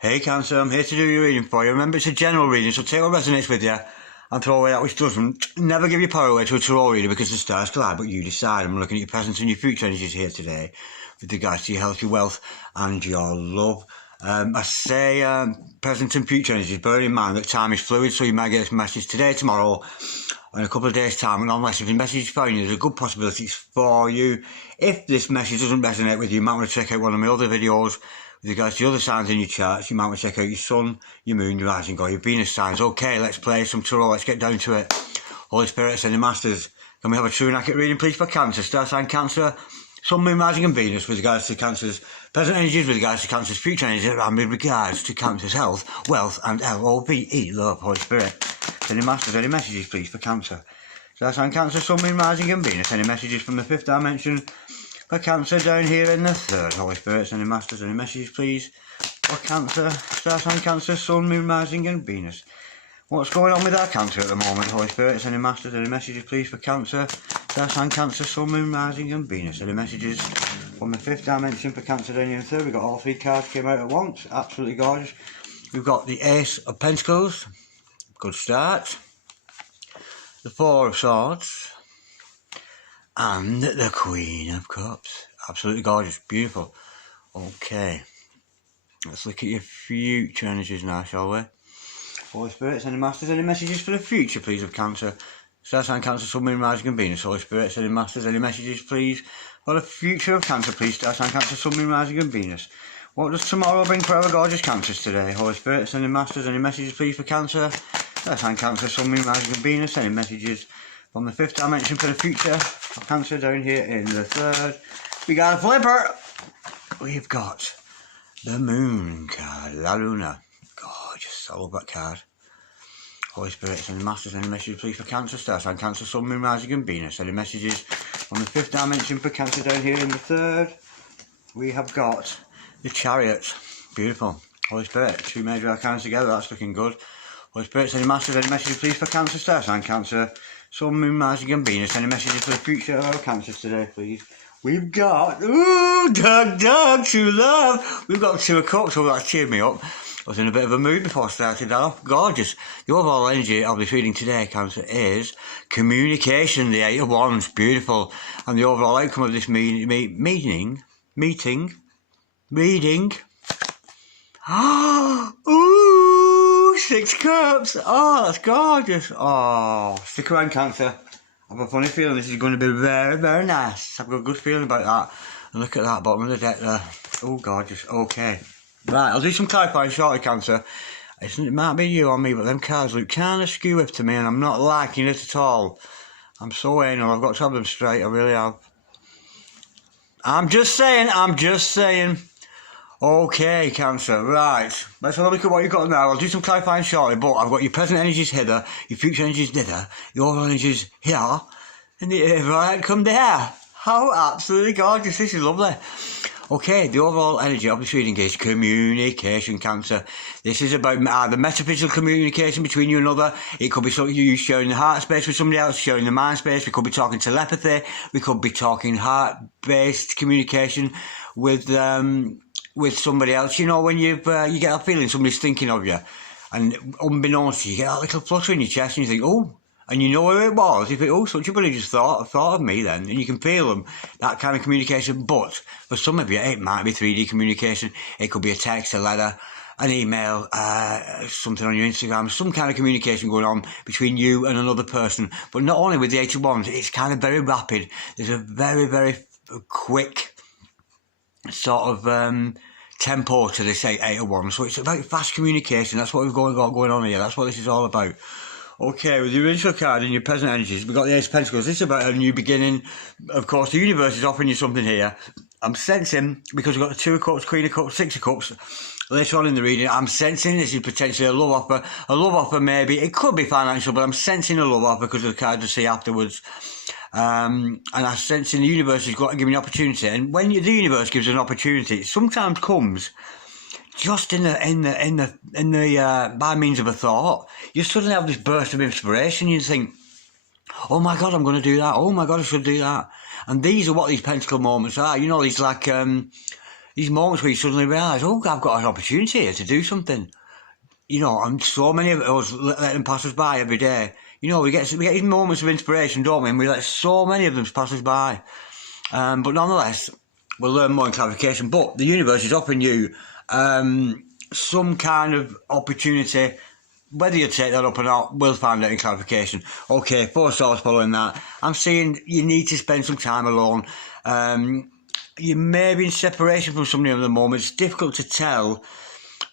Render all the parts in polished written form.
Hey Cancer, I'm here to do your reading for you. Remember, it's a general reading, so take what resonates with you and throw away that which doesn't. Never give your power away to a tarot reader because the stars collide, but you decide. I'm looking at your present and your future energies here today with regards to your health, your wealth and your love. I say present and future energies, bear in mind that time is fluid, so you might get this message today, tomorrow, in a couple of days' time, and unless if the message is for you, there's a good possibility it's for you. If this message doesn't resonate with you, you might want to check out one of my other videos with regards to the other signs in your charts. You might want to check out your sun, your moon, your rising, or your Venus signs. Okay, let's play some tarot. Let's get down to it. Holy Spirit, Ascended Masters, can we have a true and accurate reading, please, for Cancer? Star sign Cancer, Sun, Moon, Rising and Venus with regards to Cancer's present energies, with regards to Cancer's future energies, and with regards to Cancer's health, wealth and L-O-V-E, love. Holy Spirit, Ascended Masters, any messages, please, for Cancer? Star sign Cancer, Sun, Moon, Rising and Venus, any messages from the fifth dimension for Cancer down here in the third? Holy Spirit, Ascended Masters, any messages, please, for Cancer? Star sign Cancer, Sun, Moon, Rising and Venus. What's going on with our Cancer at the moment? Holy Spirit, any masters, any messages, please, for Cancer? Star sign Cancer, Sun, Moon, Rising and Venus. Any messages from the fifth dimension for Cancer down here in the third? We've got all three cards came out at once. Absolutely gorgeous. We've got the Ace of Pentacles. Good start. The Four of Swords. And the Queen of Cups. Absolutely gorgeous. Beautiful. Okay. Let's look at your future energies now, shall we? Holy Spirit, any masters, any messages for the future, please, of Cancer? Star sign Cancer, Sun, Moon, Rising and Venus. Holy Spirit, any masters, any messages, please, for the future of Cancer, please? Star sign Cancer, Sun, Moon, Rising and Venus. What does tomorrow bring for our gorgeous Cancers today? Holy Spirit, any masters, any messages, please, for Cancer? Star sign Cancer, Sun, Moon, Rising and Venus. Any messages from the fifth dimension for the future of Cancer down here in the third? We got a flipper. We've got the Moon card, La Luna. Gorgeous, I love that card. Holy Spirit, any masters, any messages, please, for Cancer? Star sign Cancer, Sun, Moon, Rising and Venus. Any messages from the fifth dimension for Cancer down here in the third? We have got the Chariot. Beautiful. Holy Spirit, two major arcana together, that's looking good. Holy Spirit, any masters, any messages, please, for Cancer? Star sign Cancer, Sun, Moon, Rising and Venus. Any messages for the future of our Cancers today, please? We've got, ooh, Doug, true love. We've got Two of Cups, so that cheered me up. I was in a bit of a mood before I started that off. Gorgeous. The overall energy of this reading today, Cancer, is communication. The Eight of Wands, beautiful. And the overall outcome of this reading. Ooh, Six Cups. Oh, that's gorgeous. Oh, stick around, Cancer. I have a funny feeling this is going to be very, very nice. I've got a good feeling about that. And look at that bottom of the deck there. Oh, gorgeous. Okay. Right, I'll do some clarifying shortly, Cancer. It might be you or me, but them cards look kind of skew to me, and I'm not liking it at all. I'm so anal. I've got to have them straight. I really have. I'm just saying. Okay, Cancer. Right. Let's have a look at what you've got now. I'll do some clarifying shortly, but I've got your present energies hither, your future energies thither, your overall energies here, and the overall outcome there. How absolutely gorgeous. This is lovely. Okay, the overall energy of this reading is communication, Cancer. This is about either metaphysical communication between you and another. It could be something you sharing the heart space with somebody else, sharing the mind space. We could be talking telepathy. We could be talking heart-based communication with somebody else. You know, when you get that feeling somebody's thinking of you, and unbeknownst to you, you get that little flutter in your chest, and you think, oh. And you know where it was. You think, oh, such a buddy just thought of me then. And you can feel them, that kind of communication. But for some of you, it might be 3D communication. It could be a text, a letter, an email, something on your Instagram, some kind of communication going on between you and another person. But not only with the Eight of Wands, it's kind of very rapid. There's a very, very quick sort of tempo to this Eight of Wands. So it's about fast communication. That's what we've got going on here. That's what this is all about. Okay, with the original card and your present energies, we've got the Ace of Pentacles. This is about a new beginning. Of course, the universe is offering you something here. I'm sensing, because we've got the Two of Cups, Queen of Cups, Six of Cups, later on in the reading, I'm sensing this is potentially a love offer. A love offer, maybe. It could be financial, but I'm sensing a love offer because of the card to see afterwards. And I'm sensing the universe has got to give me an opportunity. And when the universe gives an opportunity, it sometimes comes just by means of a thought. You suddenly have this burst of inspiration. You think, oh my God, I'm going to do that. Oh my God, I should do that. And these are what these pentacle moments are. You know, these like these moments where you suddenly realise, oh, I've got an opportunity here to do something. You know, and so many of us let them pass us by every day. You know, we get these moments of inspiration, don't we? And we let so many of them pass us by. But nonetheless, we'll learn more in clarification. But the universe is offering you some kind of opportunity. Whether you take that up or not, we'll find out in clarification. Okay, 4 Swords following that. I'm seeing you need to spend some time alone. You may be in separation from somebody at the moment. It's difficult to tell.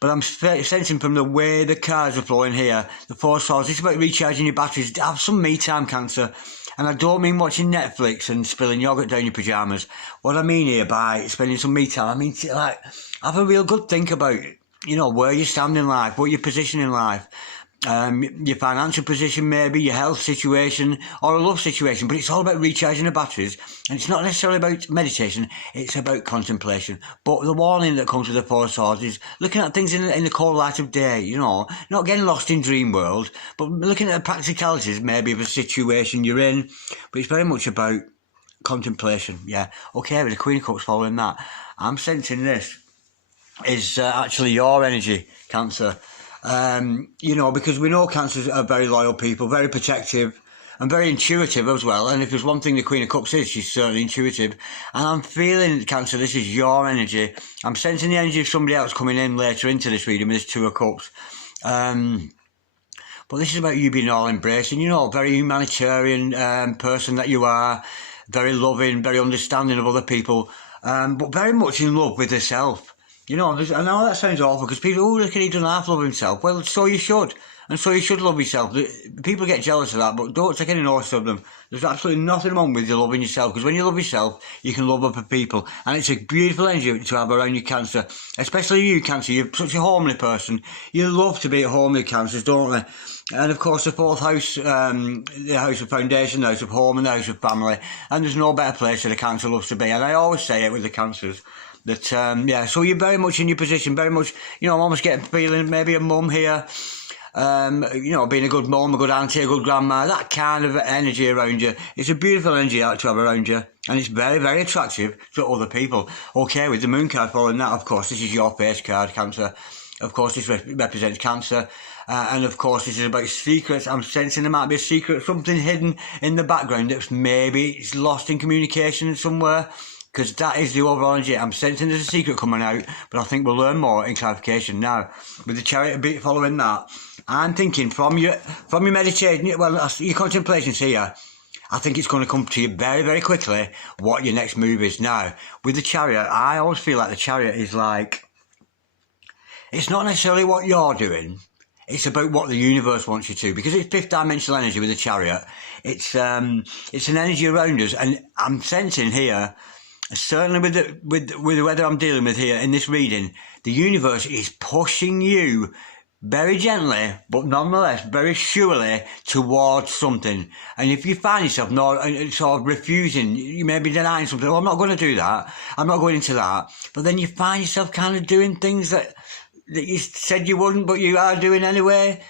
But I'm sensing from the way the cards are flowing here, the 4 Swords, it's about recharging your batteries. Have some me time, Cancer. And I don't mean watching Netflix and spilling yogurt down your pyjamas. What I mean here by spending some me time, I mean, like, have a real good think about, you know, where you stand in life, what your position in life. Your financial position maybe, your health situation, or a love situation, but it's all about recharging the batteries, and it's not necessarily about meditation, it's about contemplation. But the warning that comes with the 4 Swords is looking at things in the cold light of day, you know, not getting lost in dream world, but looking at the practicalities maybe of a situation you're in, but it's very much about contemplation, yeah. Okay, with the Queen of Cups following that, I'm sensing this is actually your energy, Cancer. You know, because we know Cancers are very loyal people, very protective and very intuitive as well. And if there's one thing the Queen of Cups is, she's certainly intuitive. And I'm feeling, Cancer, this is your energy. I'm sensing the energy of somebody else coming in later into this reading with this 2 of Cups. But this is about you being all embracing, you know, very humanitarian person that you are, very loving, very understanding of other people, but very much in love with yourself. You know, I know that sounds awful because people, oh, look at he doesn't half love himself. Well, so you should. And so you should love yourself. People get jealous of that, but don't take any notice of them. There's absolutely nothing wrong with you loving yourself, because when you love yourself, you can love other people. And it's a beautiful energy to have around your Cancer. Especially you, Cancer. You're such a homely person. You love to be at home with Cancers, don't they? And of course, the 4th house, the house of foundation, the house of home, and the house of family. And there's no better place that a Cancer loves to be. And I always say it with the Cancers. That, yeah, so you're very much in your position, very much, you know, I'm almost getting feeling maybe a mum here, you know, being a good mum, a good auntie, a good grandma, that kind of energy around you. It's a beautiful energy to have around you, and it's very, very attractive to other people. Okay, with the Moon card following that, of course, this is your face card, Cancer. Of course, this represents Cancer. And of course, this is about secrets. I'm sensing there might be a secret, something hidden in the background that's maybe it's lost in communication somewhere. Because that is the overall energy. I'm sensing there's a secret coming out, but I think we'll learn more in clarification now. With the Chariot bit following that, I'm thinking from your meditation, well, your contemplations here, I think it's going to come to you very, very quickly what your next move is. Now, with the Chariot, I always feel like the Chariot is like, it's not necessarily what you're doing, it's about what the universe wants you to, because it's 5th dimensional energy with the Chariot. It's an energy around us, and I'm sensing here, certainly with the weather I'm dealing with here in this reading, the universe is pushing you very gently, but nonetheless very surely towards something. And if you find yourself not sort of refusing, you may be denying something, oh, I'm not going to do that, I'm not going into that, but then you find yourself kind of doing things that you said you wouldn't, but you are doing anyway.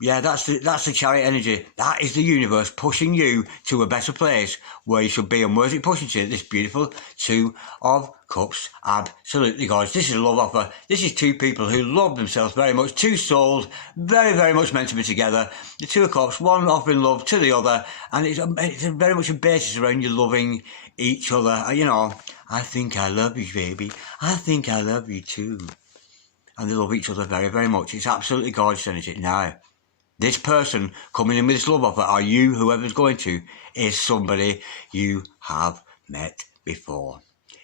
Yeah, that's the Chariot energy. That is the universe pushing you to a better place where you should be. And where's it pushing to? This beautiful 2 of Cups. Absolutely gorgeous. This is a love offer. This is 2 people who love themselves very much. 2 souls, very, very much meant to be together. The 2 of Cups, one offering love to the other. And it's very much a basis around you loving each other. You know, I think I love you, baby. I think I love you too. And they love each other very, very much. It's absolutely gorgeous energy. Now, this person coming in with this love offer, or you, whoever's going to, is somebody you have met before.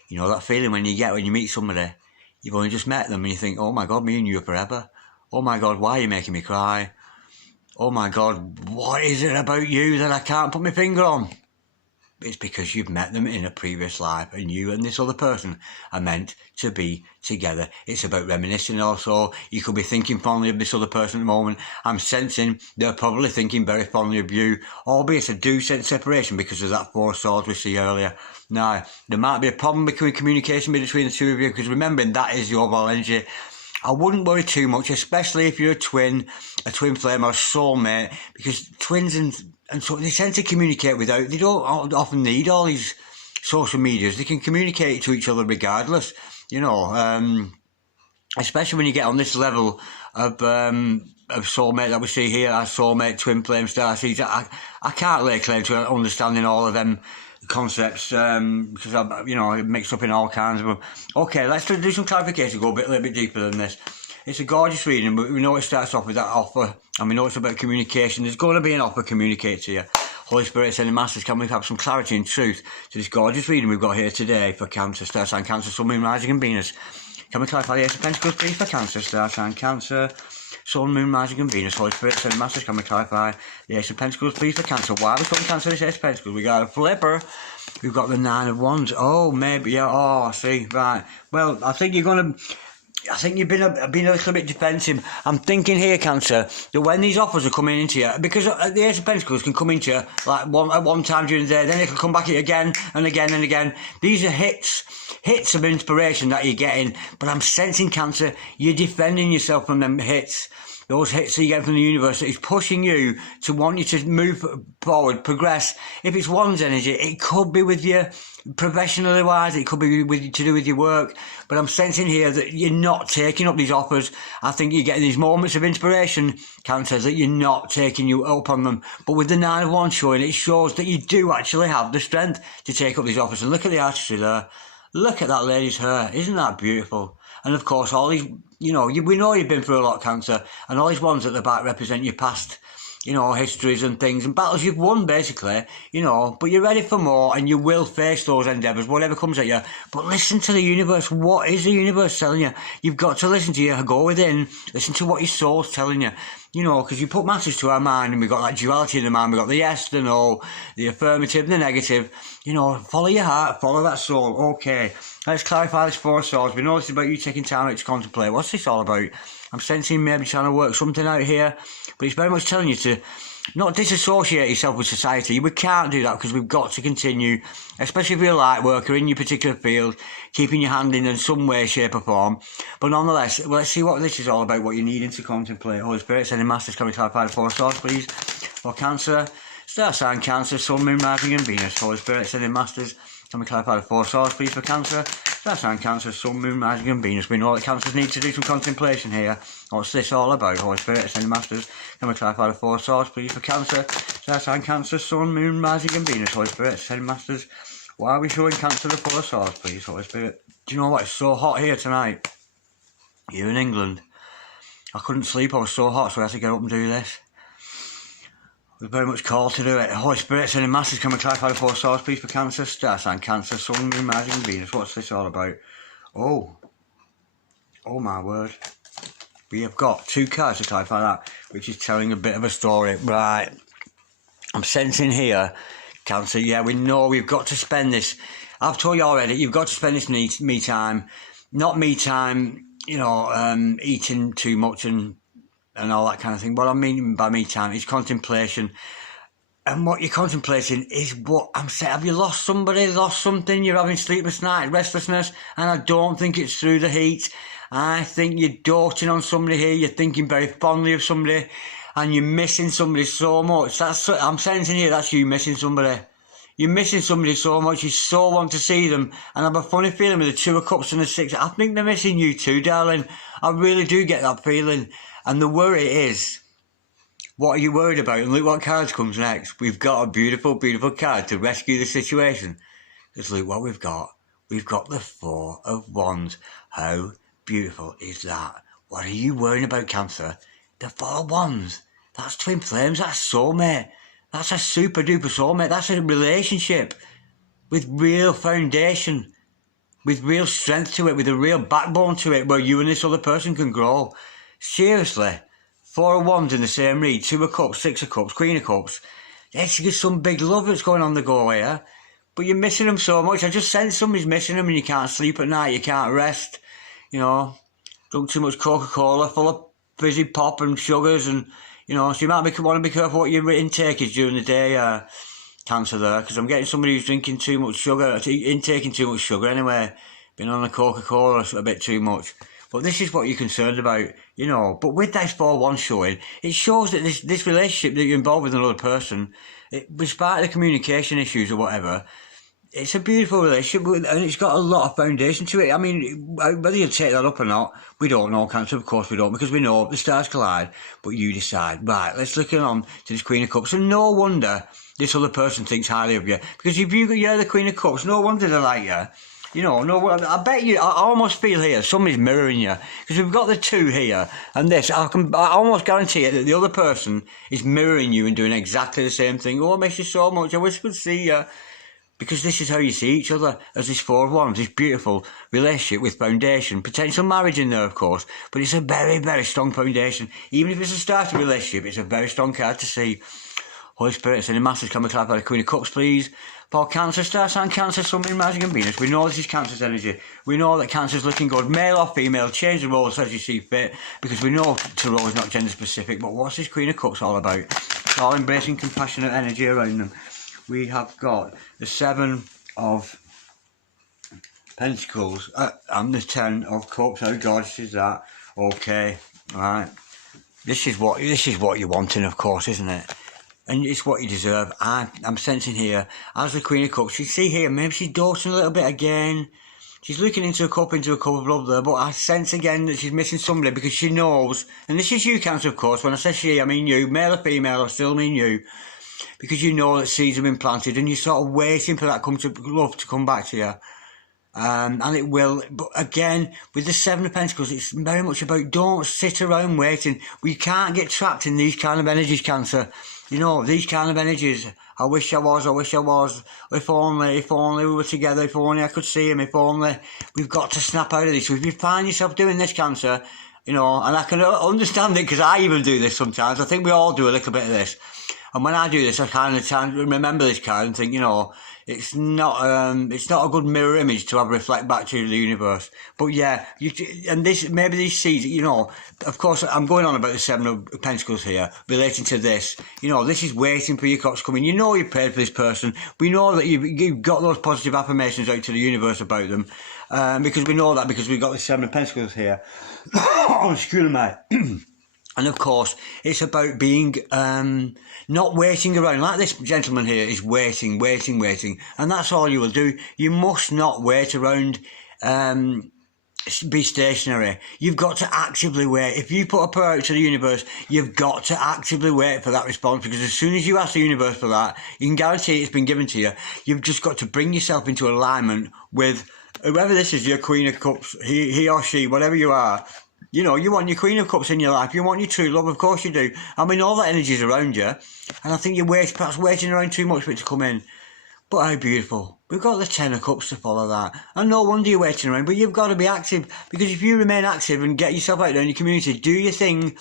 You know that feeling when you meet somebody, you've only just met them and you think, oh my God, me and you are forever. Oh my God, why are you making me cry? Oh my God, what is it about you that I can't put my finger on? It's because you've met them in a previous life and you and this other person are meant to be together. It's about reminiscing also. You could be thinking fondly of this other person at the moment. I'm sensing they're probably thinking very fondly of you, albeit I do sense separation because of that 4 Swords we see earlier. Now, there might be a problem between communication between the 2 of you, because remembering that is the overall energy. I wouldn't worry too much, especially if you're a twin flame or a soulmate, because twins and so they tend to communicate without, they don't often need all these social medias. They can communicate to each other regardless. you know, especially when you get on this level of soulmate that we see here, our soulmate, twin flame, starseeds. I can't lay claim to understanding all of them concepts because I'm, you know, mixed up in all kinds of them. Okay, let's do some clarification, go a little bit deeper than this. It's a gorgeous reading, but we know it starts off with that offer, and we know it's about communication. There's going to be an offer communicated to you. Holy Spirit, Sending Masters, can we have some clarity and truth to this gorgeous reading we've got here today for Cancer, Star Sign Cancer, Sun, Moon, Rising and Venus? Can we clarify the Ace of Pentacles, please, for Cancer, Star Sign Cancer, Sun, Moon, Rising and Venus? Holy Spirit, Sending Masters, can we clarify the Ace of Pentacles, please, for Cancer? Why are we talking Cancer, this Ace of Pentacles? We got a flipper. We've got the Nine of Wands. Oh, maybe, yeah, oh, I see, right. Well, I think you're going to... I think you've been a little bit defensive. I'm thinking here, Cancer, that when these offers are coming into you, because the Ace of Pentacles can come into you like at one time during the day, then it can come back at you again and again and again. These are hits of inspiration that you're getting, but I'm sensing, Cancer, you're defending yourself from them hits. Those hits that you get from the universe that is pushing you to want you to move forward, progress. If it's one's energy, it could be with you professionally wise, it could be to do with your work. But I'm sensing here that you're not taking up these offers. I think you're getting these moments of inspiration, Cancer, that you're not taking you up on them. But with the Nine of Wands showing, it shows that you do actually have the strength to take up these offers. And look at the artistry there. Look at that lady's hair. Isn't that beautiful? And of course, all these, you know, we know you've been through a lot, Cancer, and all these ones at the back represent your past, you know, histories and things and battles you've won, basically, you know, but you're ready for more and you will face those endeavours, whatever comes at you. But listen to the universe. What is the universe telling you? You've got to listen to your go within, listen to what your soul's telling you. You know, because you put matters to our mind and we've got that duality in the mind. We've got the yes, the no, the affirmative, the negative. You know, follow your heart, follow that soul. Okay, let's clarify this Four of Swords. We know it's about you taking time out to contemplate. What's this all about? I'm sensing maybe trying to work something out here, but it's very much telling you to not disassociate yourself with society. We can't do that because we've got to continue, especially if you're a light worker in your particular field, keeping your hand in some way, shape or form. But nonetheless, let's see what this is all about, what you're needing to contemplate. Holy Spirit, Sending Masters, can we clarify the Four of Swords, please? For Cancer, Star Sign Cancer, Sun, Moon, Rising and Venus. Holy Spirit, Sending Masters, can we clarify the Four of Swords, please, for Cancer? Star Sign Cancer, Sun, Moon, Rising and Venus. We know that Cancers need to do some contemplation here. What's this all about? Holy Spirit, Sending Masters, can we clarify the Four of Swords, please, for Cancer? Star Sign Cancer, Sun, Moon, Rising and Venus. Holy Spirit, Sending Masters, why are we showing Cancer the Four of Swords, please, Holy Spirit? Do you know what? It's so hot here tonight. Here in England. I couldn't sleep, I was so hot, so I had to get up and do this. We're very much called to do it. Holy Spirit, Sending Masters, can we clarify the Four of Swords, please, for Cancer? Star Sign Cancer, Sun, Moon, Rising and Venus. What's this all about? Oh my word. We have got two cards to clarify that, which is telling a bit of a story. Right. I'm sensing here, Cancer, yeah, we know we've got to spend this. I've told you already, you've got to spend this me time. Not me time, you know, eating too much and all that kind of thing. What I mean by me time is contemplation. And what you're contemplating is what I'm saying. Have you lost somebody, lost something? You're having sleepless nights, restlessness, and I don't think it's through the heat. I think you're doting on somebody here. You're thinking very fondly of somebody, and you're missing somebody so much. I'm sensing here that's you missing somebody. You're missing somebody so much. You so want to see them, and I have a funny feeling with the Two of Cups and the Six. I think they're missing you too, darling. I really do get that feeling. And the worry is, what are you worried about? And look what card comes next. We've got a beautiful, beautiful card to rescue the situation. Because look what we've got. We've got the Four of Wands. How beautiful is that? What are you worrying about, Cancer? The Four of Wands. That's twin flames. That's soulmate. That's a super duper soulmate. That's a relationship with real foundation, with real strength to it, with a real backbone to it, where you and this other person can grow. Seriously. Four of Wands in the same read. Two of Cups, Six of Cups, Queen of Cups. There's some big love that's going on the go here. But you're missing them so much. I just sense somebody's missing them and you can't sleep at night. You can't rest. You know, drunk too much Coca-Cola full of fizzy pop and sugars. And, you know, so you might want to be careful what your intake is during the day, Cancer there. Because I'm getting somebody who's drinking too much sugar, intaking too much sugar anyway. Been on a Coca-Cola a bit too much. But this is what you're concerned about, you know. But with this 4-1 showing, it shows that this relationship that you're involved with another person, despite the communication issues or whatever, it's a beautiful relationship, and it's got a lot of foundation to it. I mean, whether you take that up or not, we don't know, Cancer. Of course we don't, because we know the stars collide, but you decide. Right, let's look on to this Queen of Cups. And no wonder this other person thinks highly of you, because if you're the Queen of Cups, no wonder they like you. You know, no, I bet you, I almost feel here somebody's mirroring you, because we've got the two here, and this, I almost guarantee it that the other person is mirroring you and doing exactly the same thing. Oh, it makes you so much, I wish I could see you. Because this is how you see each other, as this Four of Wands, this beautiful relationship with foundation. Potential marriage in there, of course, but it's a very, very strong foundation. Even if it's a starting relationship, it's a very strong card to see. Holy Spirit, sending masters, can we clarify the Queen of Cups, please? For Cancer, star sign Cancer, Sun, Moon, Rising and Venus. We know this is Cancer's energy. We know that Cancer's looking good. Male or female, change the roles as you see fit, because we know Tarot is not gender specific. But what's this Queen of Cups all about? It's all embracing compassionate energy around them. We have got the Seven of Pentacles and the Ten of Cups. How gorgeous is that? Okay, right. This is what you're wanting, of course, isn't it? And it's what you deserve. I'm sensing here, as the Queen of Cups, you see here, maybe she's doting a little bit again. She's looking into a cup of love there, but I sense again that she's missing somebody, because she knows, and this is you, Cancer, of course. When I say she, I mean you, male or female, I still mean you. Because you know that seeds have been planted, and you're sort of waiting for that love to come back to you. And it will. But again, with the Seven of Pentacles, it's very much about don't sit around waiting. We can't get trapped in these kind of energies, Cancer. You know, these kind of energies. I wish I was. If only we were together. If only I could see him. If only. We've got to snap out of this. So if you find yourself doing this, Cancer, you know, and I can understand it, because I even do this sometimes. I think we all do a little bit of this. And when I do this, I kind of remember this card and think, you know, it's not a good mirror image to have reflect back to the universe. But yeah, maybe these seeds, you know, of course, I'm going on about the Seven of Pentacles here, relating to this. You know, this is waiting for your cups coming. You know you prayed for this person. We know that you've got those positive affirmations out to the universe about them. Because we know that, because we've got the Seven of Pentacles here. Oh, excuse me. And of course, it's about being, not waiting around. Like this gentleman here is waiting. And that's all you will do. You must not wait around, be stationary. You've got to actively wait. If you put a prayer out to the universe, you've got to actively wait for that response, because as soon as you ask the universe for that, you can guarantee it's been given to you. You've just got to bring yourself into alignment with whoever this is, your Queen of Cups, he or she, whatever you are. You know, you want your Queen of Cups in your life. You want your true love, of course you do. I mean, all that energy is around you. And I think you're perhaps waiting around too much for it to come in. But how beautiful. We've got the Ten of Cups to follow that. And no wonder you're waiting around. But you've got to be active. Because if you remain active and get yourself out there in your community, do your thing,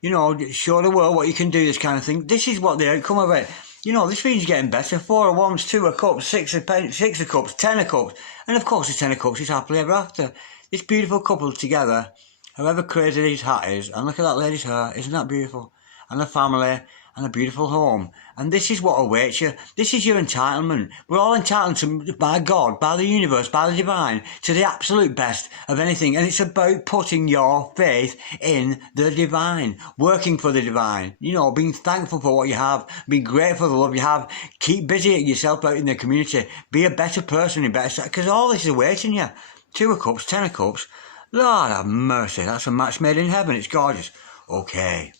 you know, show the world what you can do, this kind of thing. This is what the outcome of it. You know, this reading's getting better. 4 of Wands, 2 of Cups, 6 of Cups, 10 of Cups. And of course the 10 of Cups is happily ever after. This beautiful couple together. However crazy his hat is, and look at that lady's hair, isn't that beautiful? And a family, and a beautiful home. And this is what awaits you. This is your entitlement. We're all entitled to, by God, by the universe, by the divine, to the absolute best of anything. And it's about putting your faith in the divine, working for the divine. You know, being thankful for what you have, being grateful for the love you have. Keep busy yourself out in the community. Be a better person, because all this is awaiting you. 2 of Cups, 10 of Cups. Lord have mercy, that's a match made in heaven. It's gorgeous. Okay.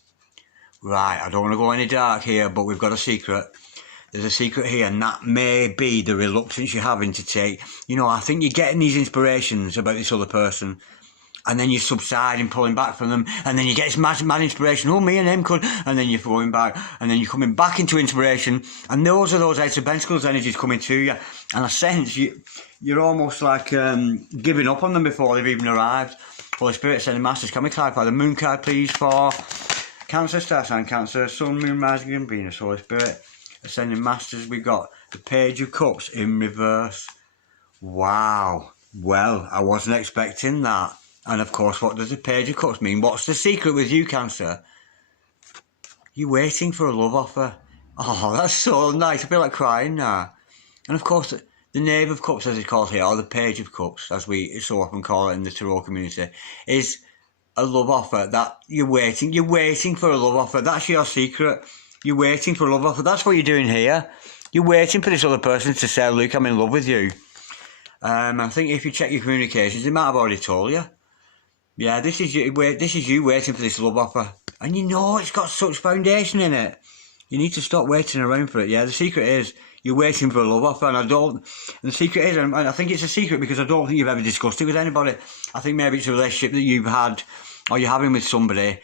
Right, I don't want to go any dark here, but we've got a secret. There's a secret here, and that may be the reluctance you're having to take. You know, I think you're getting these inspirations about this other person, and then you subside and pulling back from them, and then you get this mad inspiration. Oh, me and him could, and then you're going back, and then you're coming back into inspiration, and those are those Ace of Pentacles energies coming to you. And I sense you're almost like giving up on them before they've even arrived. Holy Spirit, sending masters, can we clarify the Moon card, please, for Cancer, star sign Cancer, Sun, Moon, Rising and Venus. Holy Spirit, sending masters. We've got the Page of Cups in reverse. Wow. Well, I wasn't expecting that. And of course, what does the Page of Cups mean? What's the secret with you, Cancer? You're waiting for a love offer. Oh, that's so nice. I feel like crying now. And of course, the Knave of Cups, as it's called here, or the Page of Cups, as we so often call it in the Tarot community, is a love offer that you're waiting for a love offer. That's your secret. You're waiting for a love offer. That's what you're doing here. You're waiting for this other person to say, look, I'm in love with you. I think if you check your communications, they might have already told you. Yeah, this is you waiting for this love offer. And you know it's got such foundation in it. You need to stop waiting around for it. Yeah, the secret is you're waiting for a love offer, and the secret is, and I think it's a secret because I don't think you've ever discussed it with anybody. I think maybe it's a relationship that you've had, or you're having with somebody.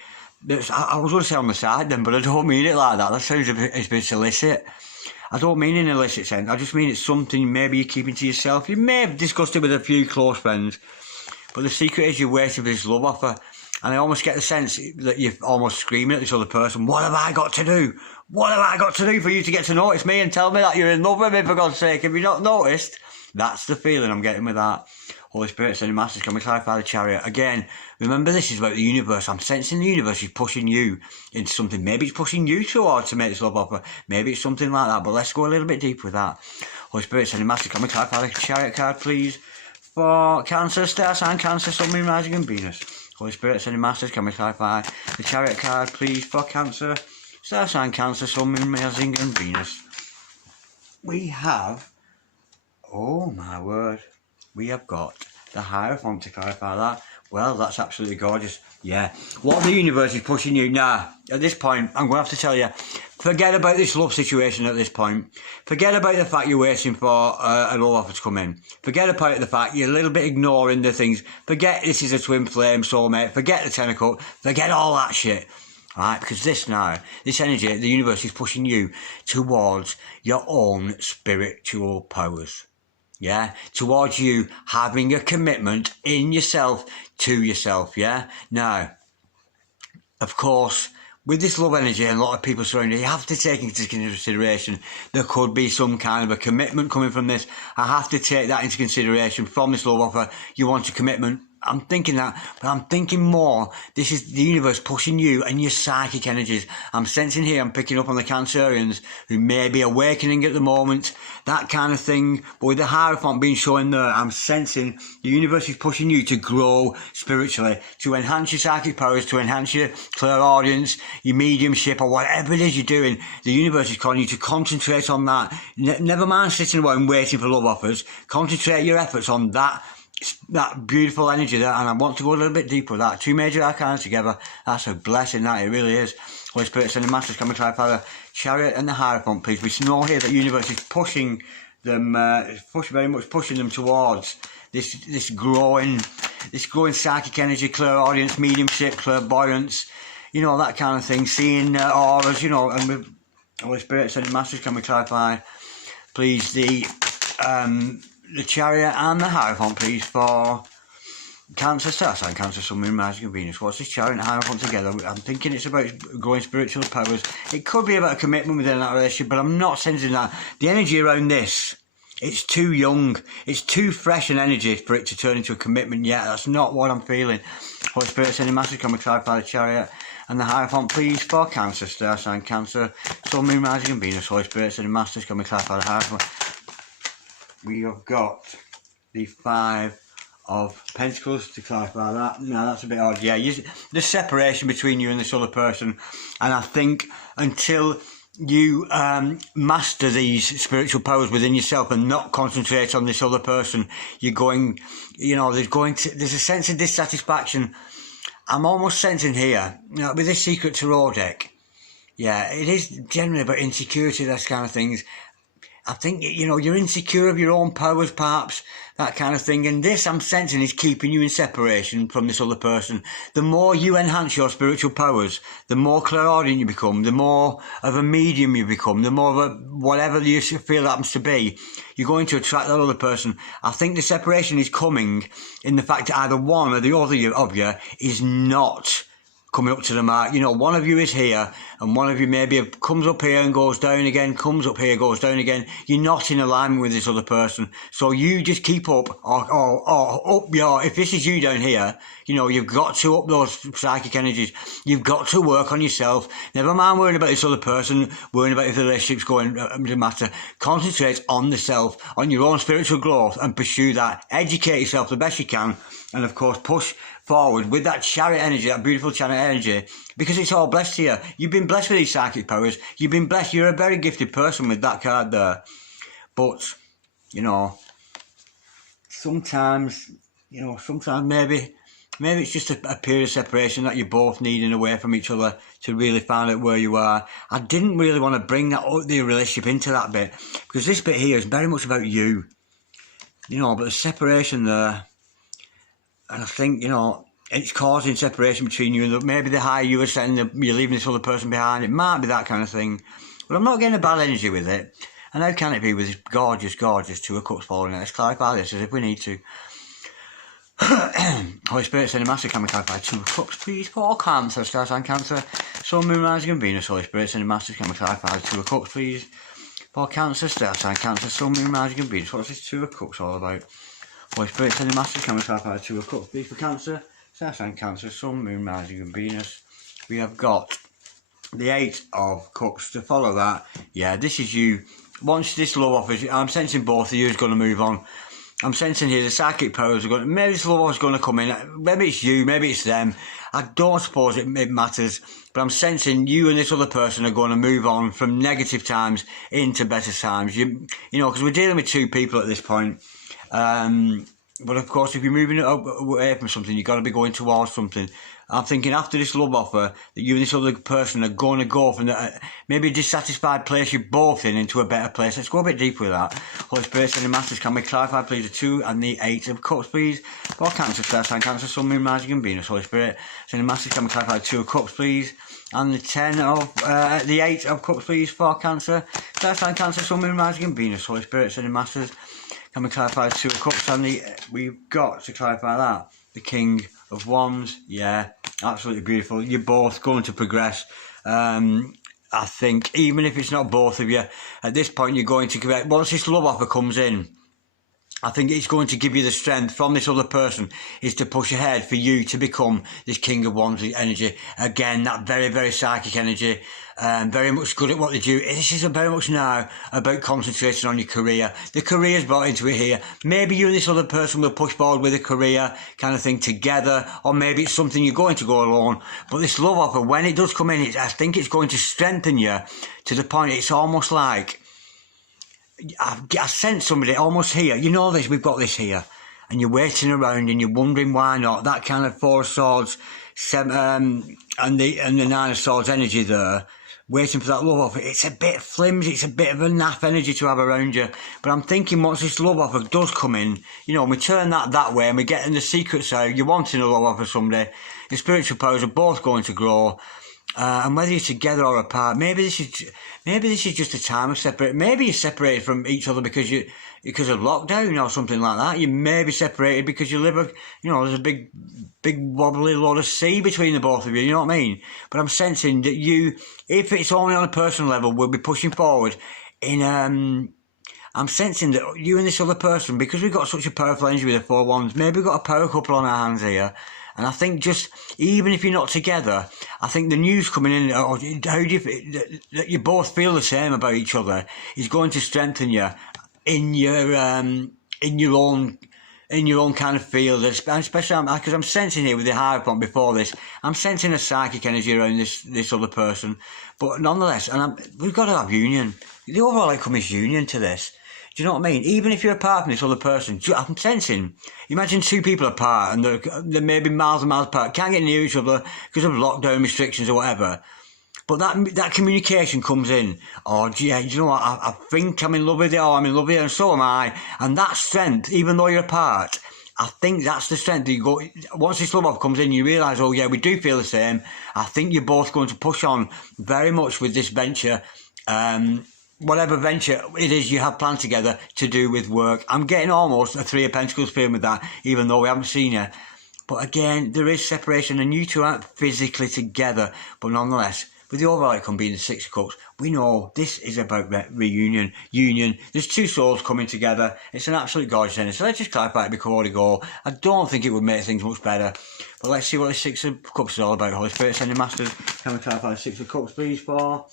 I was going to say on the side then, but I don't mean it like that. That sounds a bit illicit. I don't mean in an illicit sense. I just mean it's something maybe you're keeping to yourself. You may have discussed it with a few close friends, but the secret is you're waiting for this love offer. And I almost get the sense that you're almost screaming at this other person, what have I got to do? What have I got to do for you to get to notice me and tell me that you're in love with me, for God's sake? Have you not noticed? That's the feeling I'm getting with that. Holy Spirit, sending masters, can we clarify the chariot? Again, remember this is about the universe. I'm sensing the universe is pushing you into something. Maybe it's pushing you too hard to make this love offer. Maybe it's something like that, but let's go a little bit deeper with that. Holy Spirit, sending masters, can we clarify the chariot card, please? For Cancer, star sign Cancer, Sun, Moon, Rising and Venus. Holy Spirit, sending masters, can we clarify the chariot card, please, for Cancer, star sign Cancer, Sun, Moon, Rising and Venus. We have, oh my word, we have got the Hierophant to clarify that. Well, that's absolutely gorgeous. Yeah. What the universe is pushing you now, at this point, I'm going to have to tell you, forget about this love situation at this point. Forget about the fact you're waiting for a love offer to come in. Forget about the fact you're a little bit ignoring the things. Forget this is a twin flame soulmate. Forget the tentacle. Forget all that shit. Right? Because this now, this energy, the universe is pushing you towards your own spiritual powers. Yeah, towards you having a commitment in yourself to yourself. Yeah. Now, of course, with this love energy and a lot of people surrounding you, you have to take into consideration there could be some kind of a commitment coming from this. I have to take that into consideration from this love offer. You want a commitment. I'm thinking that, but I'm thinking more. This is the universe pushing you and your psychic energies. I'm sensing here, I'm picking up on the Cancerians who may be awakening at the moment, that kind of thing. But with the Hierophant being shown there, I'm sensing the universe is pushing you to grow spiritually, to enhance your psychic powers, to enhance your clairaudience, your mediumship, or whatever it is you're doing. The universe is calling you to concentrate on that. Never mind sitting around waiting for love offers. Concentrate your efforts on that beautiful energy there, and I want to go a little bit deeper with that. Two major arcana together, that's a blessing, that it really is. Holy Spirit, sending masters, can we try for the chariot and the Hierophant, please? We know here that the universe is pushing them, very much pushing them towards this growing psychic energy, clairaudience, mediumship, clairvoyance, you know, that kind of thing, seeing auras, you know. And with Holy Spirit, sending masters, can we clarify, please, the chariot and the Hierophant, please, for Cancer, star sign Cancer, Sun, Moon, Rising and Venus. What's this chariot and Hierophant together? I'm thinking it's about growing spiritual powers. It could be about a commitment within that relationship, but I'm not sensing that. The energy around this, it's too young. It's too fresh an energy for it to turn into a commitment yet. That's not what I'm feeling. Holy Spirit, sending masters, can we clarify the chariot and the Hierophant, please, for Cancer, star sign Cancer, Sun, Moon, Rising and Venus. Holy Spirit, sending masters, can we clarify the Hierophant? We have got the Five of Pentacles to clarify that. No, that's a bit odd. Yeah, the separation between you and this other person, and I think until you master these spiritual powers within yourself and not concentrate on this other person, you're going, you know, there's a sense of dissatisfaction. I'm almost sensing here, you know, with this Secret Tarot deck, yeah, it is generally about insecurity, those kind of things. I think, you know, you're insecure of your own powers, perhaps, that kind of thing. And this, I'm sensing, is keeping you in separation from this other person. The more you enhance your spiritual powers, the more clairaudient you become, the more of a medium you become, the more of a whatever you feel happens to be, you're going to attract that other person. I think the separation is coming in the fact that either one or the other of you is not coming up to the mark. You know, one of you is here and one of you maybe comes up here and goes down again, comes up here, goes down again. You're not in alignment with this other person. So you just keep up or up your, if this is you down here, you know, you've got to up those psychic energies. You've got to work on yourself. Never mind worrying about this other person, worrying about if the relationship's going, doesn't matter. Concentrate on the self, on your own spiritual growth and pursue that. Educate yourself the best you can. And of course, push forward with that chariot energy, that beautiful chariot energy, because it's all blessed here. You've been blessed with these psychic powers. You've been blessed. You're a very gifted person with that card there. But, you know, sometimes maybe it's just a period of separation that you're both needing away from each other to really find out where you are. I didn't really want to bring the relationship into that bit, because this bit here is very much about you. You know, but the separation there, and I think, you know, it's causing separation between you and maybe the higher you are setting, you're leaving this other person behind. It might be that kind of thing. But I'm not getting a bad energy with it. And how can it be with this gorgeous, gorgeous Two of Cups falling out? Let's clarify this as if we need to. Holy Spirit, sending massive, can we clarify Two of Cups, please? For Cancer, Star sign Cancer, Sun, Moon, Rising and Venus. Holy Spirit, sending massive, can we clarify Two of Cups, please? For Cancer, Star sign Cancer, Sun, Moon, Rising and Venus. What's this Two of Cups all about? Holy Spirit, sending massive, can we clarify Two of Cups, please? For Cancer, Star sign Cancer, Sun, Moon, Rising and Venus. We have got the Eight of Cups to follow that. Yeah, this is you. Once this love offers, I'm sensing both of you is going to move on. I'm sensing here the psychic powers are going to, maybe this love offer is going to come in. Maybe it's you, maybe it's them. I don't suppose it matters, but I'm sensing you and this other person are going to move on from negative times into better times. You know, because we're dealing with two people at this point. But of course, if you're moving away from something, you've got to be going towards something. I'm thinking after this love offer that you and this other person are going to go from maybe a dissatisfied place you're both in into a better place. Let's go a bit deeper with that. Holy Spirit, sending masters, can we clarify please the Two and the Eight of Cups, please? For Cancer, Star sign Cancer, Sun, Moon, Rising and Venus. Holy Spirit, sending masters, can we clarify the Two of Cups, please? And the Eight of Cups, please, for Cancer, Star sign Cancer, Sun, Moon, Rising and Venus. Holy Spirit, sending masters, can we clarify the Two of Cups? And we've got to clarify that. The King of Wands, yeah, absolutely beautiful. You're both going to progress. I think even if it's not both of you, at this point you're going to get, once this love offer comes in, I think it's going to give you the strength from this other person is to push ahead for you to become this King of Wands energy. Again, that very, very psychic energy, very much good at what they do. This is very much now about concentrating on your career. The career's brought into it here. Maybe you and this other person will push forward with a career kind of thing together, or maybe it's something you're going to go alone. But this love offer, when it does come in, I think it's going to strengthen you to the point it's almost like, I sense somebody almost here. You know this, we've got this here. And you're waiting around and you're wondering why not. That kind of Four of Swords and the Nine of Swords energy there. Waiting for that love offer. It's a bit flimsy. It's a bit of a naff energy to have around you. But I'm thinking once this love offer does come in, you know, we turn that way and we're getting the secrets out. You're wanting a love offer someday. Your spiritual powers are both going to grow. And whether you're together or apart, maybe this is just a time of separate. Maybe you're separated from each other because of lockdown or something like that. You may be separated because you live, there's a big wobbly load of sea between the both of you. You know what I mean? But I'm sensing that you, if it's only on a personal level, will be pushing forward. I'm sensing that you and this other person, because we've got such a powerful energy with the Four Wands, maybe we've got a power couple on our hands here. And I think just, even if you're not together, I think the news coming in, or how do that you both feel the same about each other, is going to strengthen you in your own kind of field. Especially because I'm sensing here with the Hierophant before this, I'm sensing a psychic energy around this other person. But nonetheless, we've got to have union. The overall outcome is union to this. Do you know what I mean? Even if you're apart from this other person, I'm sensing, imagine two people apart and they're maybe miles and miles apart, can't get near each other because of lockdown restrictions or whatever. But that communication comes in. Oh, yeah, you know what? I think I'm in love with you, or I'm in love with you, and so am I. And that strength, even though you're apart, I think that's the strength that you go. Once this love offer comes in, you realise, oh yeah, we do feel the same. I think you're both going to push on very much with this venture. Whatever venture it is you have planned together to do with work. I'm getting almost a Three of Pentacles feeling with that, even though we haven't seen you. But again, there is separation and you two aren't physically together. But nonetheless, with the overall outcome being the Six of Cups, we know this is about reunion, union. There's two souls coming together. It's an absolute gorgeous energy. So let's just clarify it before we go. I don't think it would make things much better. But let's see what the Six of Cups is all about. Holy Spirit, sending masters. Can we clarify the Six of Cups, please, for...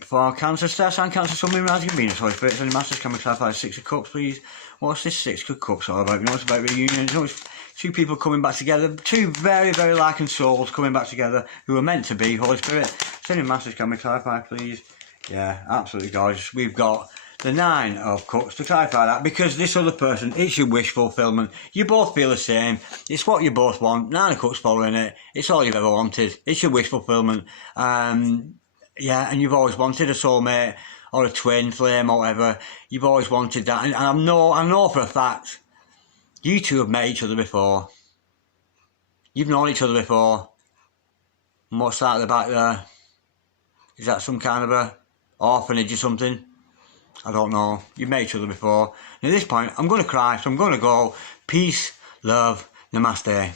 For Cancer, Star Sign Cancer, Sun, Moon, Rising, Venus, Holy Spirit, and Masters, can we clarify 6 of Cups, please? What's this 6 of Cups all about? You know, it's about reunions. You know, it's two people coming back together, two very, very likened souls coming back together who were meant to be. Holy Spirit, sending Masters, can we clarify, please? Yeah, absolutely gorgeous. We've got the 9 of Cups to clarify that, because this other person, it's your wish fulfillment. You both feel the same. It's what you both want. 9 of Cups following it. It's all you've ever wanted. It's your wish fulfillment. Yeah, and you've always wanted a soulmate or a twin flame or whatever. You've always wanted that, and I know for a fact you two have met each other before. You've known each other before. And what's that at the back there? Is that some kind of a orphanage or something? I don't know. You've met each other before. And at this point, I'm going to cry, so I'm going to go. Peace, love, namaste.